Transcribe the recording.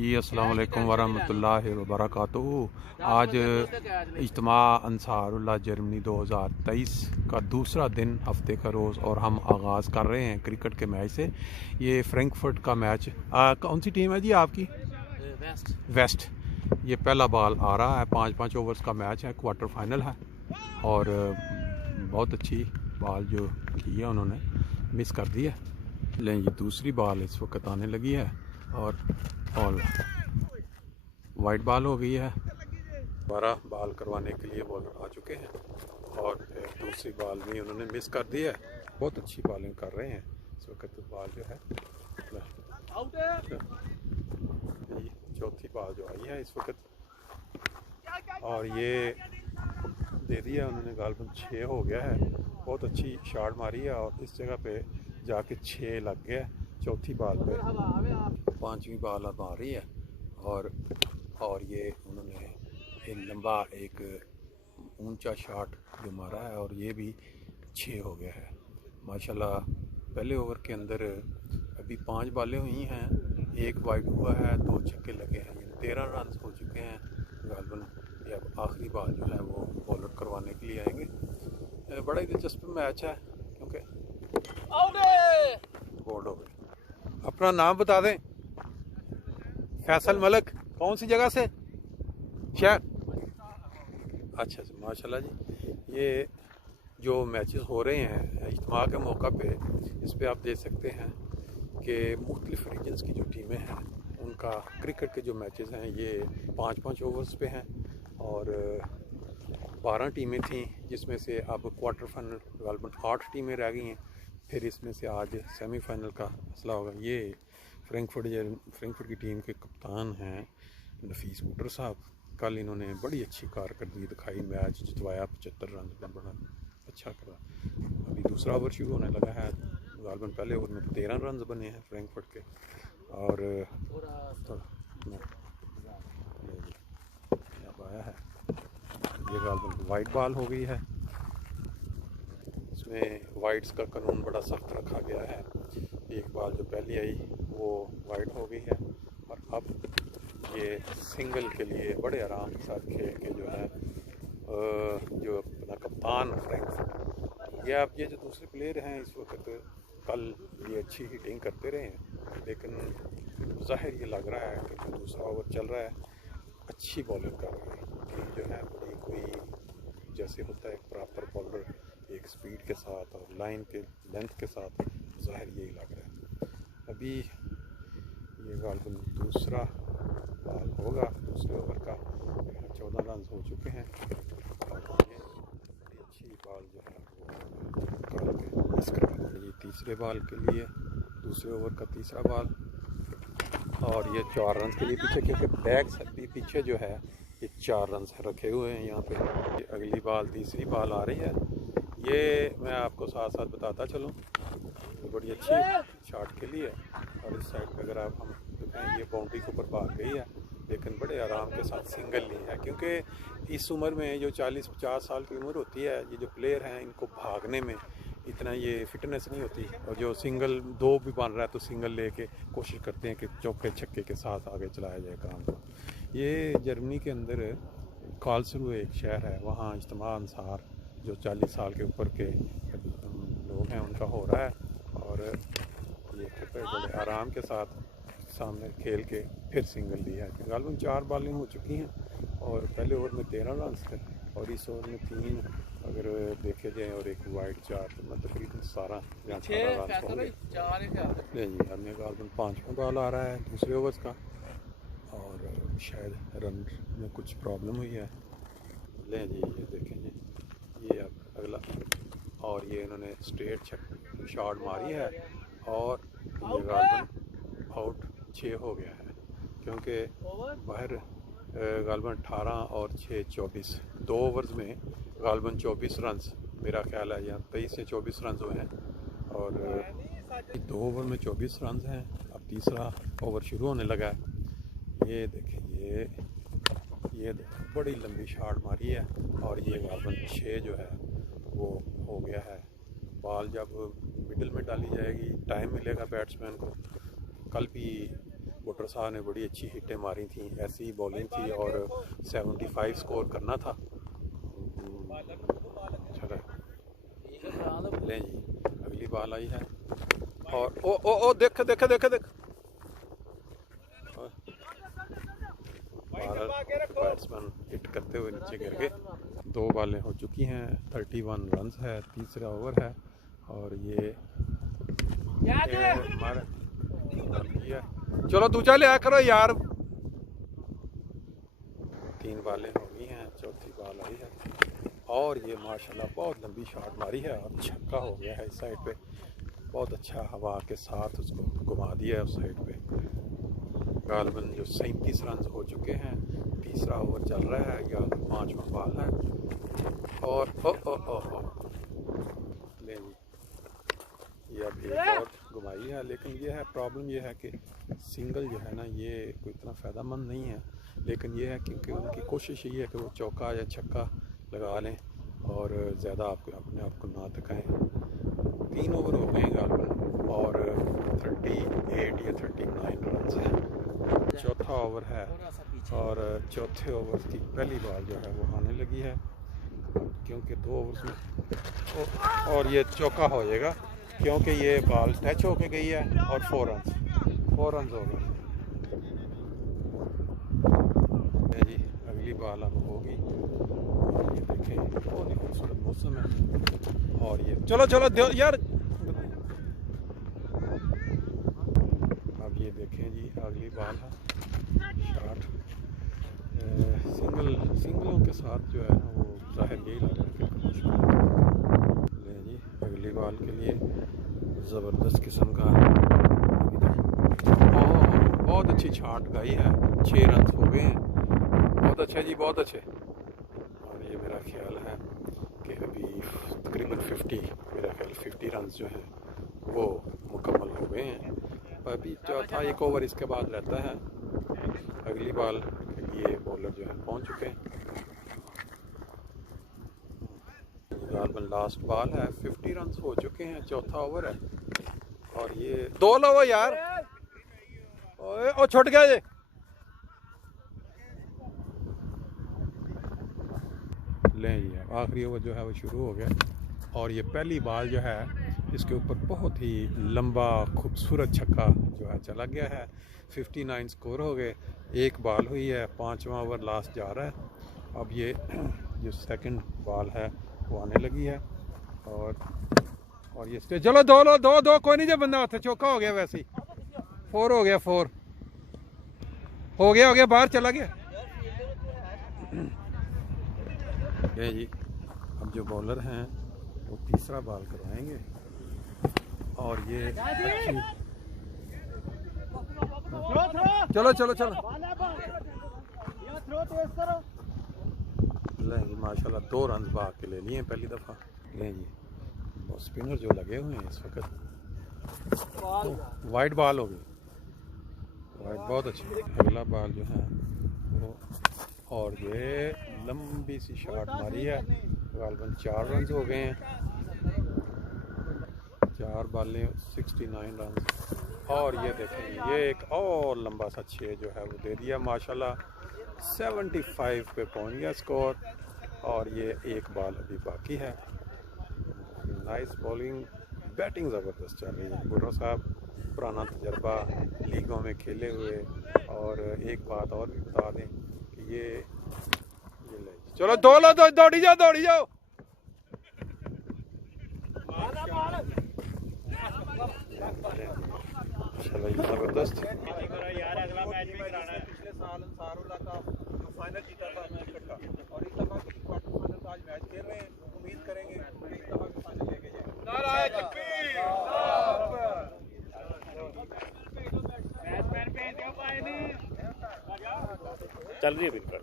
जी अस्सलाम वालेकुम वरहमतुल्लाहि वबरकातुहू। आज इज्तिमा अंसारुल्लाह जर्मनी 2023 का दूसरा दिन हफ्ते का रोज़ और हम आगाज़ कर रहे हैं क्रिकेट के मैच से। ये फ्रैंकफर्ट का मैच। कौन सी टीम है जी आपकी? वेस्ट। ये पहला बॉल आ रहा है, 5-5 ओवर्स का मैच है, क्वार्टर फाइनल है और बहुत अच्छी बॉल जो की है उन्होंने मिस कर दी है। लें ये दूसरी बॉल इस वक्त आने लगी है और वाइट बॉल हो गई है। 12 बॉल करवाने के लिए बॉलर आ चुके हैं और फिर दूसरी बॉल भी उन्होंने मिस कर दी है। बहुत अच्छी बॉलिंग कर रहे हैं इस वक्त। बॉल जो है चौथी बॉल जो आई है इस वक्त और ये दे दिया उन्होंने, गालबन 6 हो गया है। बहुत अच्छी शॉट मारी है और इस जगह पे जाके 6 लग गया चौथी बॉल पे। 5वीं बॉल अब आ रही है और ये उन्होंने एक लंबा एक ऊंचा शॉट जो मारा है और ये भी 6 हो गया है माशाल्लाह। पहले ओवर के अंदर अभी 5 बॉलें हुई हैं, 1 वाइड हुआ है, 2 छक्के लगे हैं, 13 रन हो चुके हैं गालबन। ये अब आखिरी बॉल जो है वो बॉलर करवाने के लिए आएंगे। बड़ा ही दिलचस्प मैच है क्योंकि बोल्ड हो गए। अपना नाम बता दें। फैसल मलिक, कौन सी जगह से? शहर। अच्छा माशाल्लाह जी। ये जो मैचेस हो रहे हैं इज्तिमा के मौका पे, इस पे आप देख सकते हैं कि मुख्तलिफ रीजन्स की जो टीमें हैं उनका क्रिकेट के जो मैचेस हैं ये 5-5 ओवर्स पे हैं और 12 टीमें थीं जिसमें से अब क्वार्टर फाइनल गालबन 8 टीमें रह गई हैं। फिर इसमें से आज सेमीफाइनल का फैसला होगा। ये फ्रैंकफर्ट की टीम के कप्तान हैं नफीस बूटर साहब। कल इन्होंने बड़ी अच्छी कारकर्दगी दिखाई, मैच जितवाया 75 रन में, बड़ा अच्छा करा। अभी दूसरा ओवर शुरू होने लगा है। गालबन पहले ओवर में 13 रन बने हैं फ्रैंकफर्ट के और अब आया है ये गालबन वाइट बॉल हो गई है। इसमें वाइड्स का कानून बड़ा सख्त रखा गया है। एक बॉल जो पहली आई वो वाइड हो गई है और अब ये सिंगल के लिए बड़े आराम के साथ खेल के जो है जो अपना कप्तान फ्रैंकफर्ट, ये आप ये जो दूसरे प्लेयर हैं इस वक्त, कल ये अच्छी हिटिंग करते रहे हैं लेकिन ज़ाहिर ये लग रहा है कि जो दूसरा ओवर चल रहा है अच्छी बॉलिंग कर रहे हैं। टीम जो है बड़ी कोई जैसे होता है प्रॉपर बॉलर एक स्पीड के साथ और लाइन के लेंथ के साथ, ज़ाहिर यही लग रहा है। अभी ये गालबन दूसरा बॉल होगा दूसरे ओवर का। 14 रन हो चुके हैं और ये बड़ी अच्छी बॉल जो है वो मिस करवा दी। ये तीसरे बॉल के लिए दूसरे ओवर का तीसरा बॉल और ये 4 रन के लिए पीछे, क्योंकि बैक भी पीछे जो है ये 4 रन रखे हुए हैं यहाँ पे। ये अगली बॉल तीसरी बॉल आ रही है। ये मैं आपको साथ साथ बताता चलूँ, ये बड़ी अच्छी शॉट के लिए और इस साइड पे अगर आप हम देखें ये बाउंड्री के ऊपर भाग गई है लेकिन बड़े आराम के साथ सिंगल ली है, क्योंकि इस उम्र में जो 40-50 साल की उम्र होती है ये जो प्लेयर हैं इनको भागने में इतना ये फिटनेस नहीं होती और जो सिंगल 2 भी बन रहा है तो सिंगल लेके कोशिश करते हैं कि चौके छक्के के साथ आगे चलाया जाए काम को। ये जर्मनी के अंदर कार्लसरूहे एक शहर है, वहाँ इज्तिमा अंसार जो 40 साल के ऊपर के लोग हैं उनका हो रहा है और ये बड़े आराम के साथ सामने खेल के फिर सिंगल लिया है। गालबन 4 बॉलिंग हो चुकी हैं और पहले ओवर में 13 रन थे और इस ओवर में 3 अगर देखे जाए और एक वाइड 4 तो मतलब तकरीबन 17 रन होंगे। जी हमें गालबन 5वां बॉल आ रहा है दूसरे ओवर्स का और शायद रन में कुछ प्रॉब्लम हुई है। लें जी ये देखें जी ये अब अगला और ये इन्होंने स्ट्रेट शॉट मारी है और ये गालबन आउट 6 हो गया है क्योंकि बाहर गालबन 18 और 6 24 2 ओवर्स में गालबन 24 रन मेरा ख्याल है, यहाँ 23 से 24 रन हुए हैं और 2 ओवर में 24 रन हैं। अब तीसरा ओवर शुरू होने लगा है। ये देखें ये बड़ी लंबी शॉट मारी है और ये गालबन 6 जो है वो हो गया है। बॉल जब मिडिल में डाली जाएगी टाइम मिलेगा बैट्समैन को। कल भी बुटर साहब ने बड़ी अच्छी हिटें मारी थी, ऐसी बॉलिंग थी और 75 स्कोर करना था। लें जी, अगली बॉल आई है और ओ देख देख देख देख बैट्समैन हिट करते हुए नीचे गिर गए। 2 बॉलें हो चुकी हैं, 31 रन है, तीसरा ओवर है और ये चलो दूसरा ले आया करो यार। 3 बॉलें हो गई हैं, चौथी बॉल आई है और ये माशाल्लाह बहुत लंबी शॉट मारी है और छक्का हो गया है इस साइड पे। बहुत अच्छा हवा के साथ उसको घुमा दिया है उस साइड पे। गालबन जो 37 रन हो चुके हैं, तीसरा ओवर चल रहा है या 5वां बॉल है और ले जी, ये अब एक और घुमाई है, लेकिन ये है प्रॉब्लम ये है कि सिंगल जो है ना ये कोई इतना फ़ायदेमंद नहीं है, लेकिन ये है क्योंकि उनकी कोशिश ये है कि वो चौका या छक्का लगा लें और ज़्यादा आपको अपने आप को ना थकाएं। 3 ओवर हो गए गालबन और 38 या 39 रन है। चौथा ओवर है और चौथे ओवर की पहली बॉल जो है वो आने लगी है, क्योंकि 2 ओवर्स में और ये चौका हो जाएगा क्योंकि ये बॉल टच होके गई है और 4 रन हो गए जी। अगली बॉल अब होगी और ये देखें बहुत ही खूबसूरत मौसम है और ये चलो यार। अब ये देखें जी, अगली बॉल है शॉट। सिंगलों के साथ जो है ना वो जाहिर यही लग रहा है। ले जी, अगली बॉल के लिए ज़बरदस्त किस्म का बहुत अच्छी छाट गई है, 6 रन हो गए हैं। बहुत अच्छा जी, बहुत अच्छे। और ये मेरा ख्याल है कि अभी तकरीबन 50 रन जो हैं वो मुकम्मल हो गए हैं। अभी चौथा एक ओवर इसके बाद रहता है। अगली बॉल के लिए बॉलर जो है पहुंच चुके हैं। गालबन लास्ट बॉल है, 50 रन हो चुके हैं, चौथा ओवर है और ये 2 लो यार। ओ छुट गया ये। लें जी, आखिरी ओवर जो है वो शुरू हो गया और ये पहली बॉल जो है इसके ऊपर बहुत ही लंबा खूबसूरत छक्का जो है चला गया है। 59 स्कोर हो गए, 1 बॉल हुई है, 5वां ओवर लास्ट जा रहा है। अब ये जो सेकंड बॉल है वो आने लगी है और ये स्टेज चलो दो कोई नहीं, जो बंदा होता चौका हो गया, वैसे ही 4 हो गया, 4 हो गया बाहर चला गया। ये जी, अब जो बॉलर हैं वो तीसरा बॉल करवाएंगे और ये चलो लें जी, माशाल्लाह 2 रन भाग के ले लिए पहली दफ़ा। लें जी, और स्पिनर जो लगे हुए हैं इस वक्त। वाइट बॉल हो गई, वाइट बहुत अच्छी। अगला बॉल जो है वो और ये लंबी सी शॉट मारी है। गालबन 4 रन हो गए हैं, 4 बॉलें 69 रन और ये देखें ये एक और लंबा सा 6 जो है वो दे दिया माशाल्लाह। 75 पे पहुंच गया स्कोर और ये 1 बॉल अभी बाकी है। नाइस बॉलिंग, बैटिंग ज़बरदस्त चल रही है। बुर्रा साहब पुराना तजर्बा, लीगों में खेले हुए। और एक बात और भी बता दें कि ये ले चलो दौड़ी जाओ। ज़बरदस्त। यार अगला मैच भी कराना है। पिछले साल अंसारुल्लाह का जो फाइनल जीता था क्रिकेट का, और इस दफा की क्वार्टर फाइनल का आज मैच खेल रहे हैं। उम्मीद करेंगे कि इस दफा भी फाइनल लेके जाएंगे। नाराए तकबीर, बैट्समैन पे दो पाए नहीं चल रही है बिल्कुल।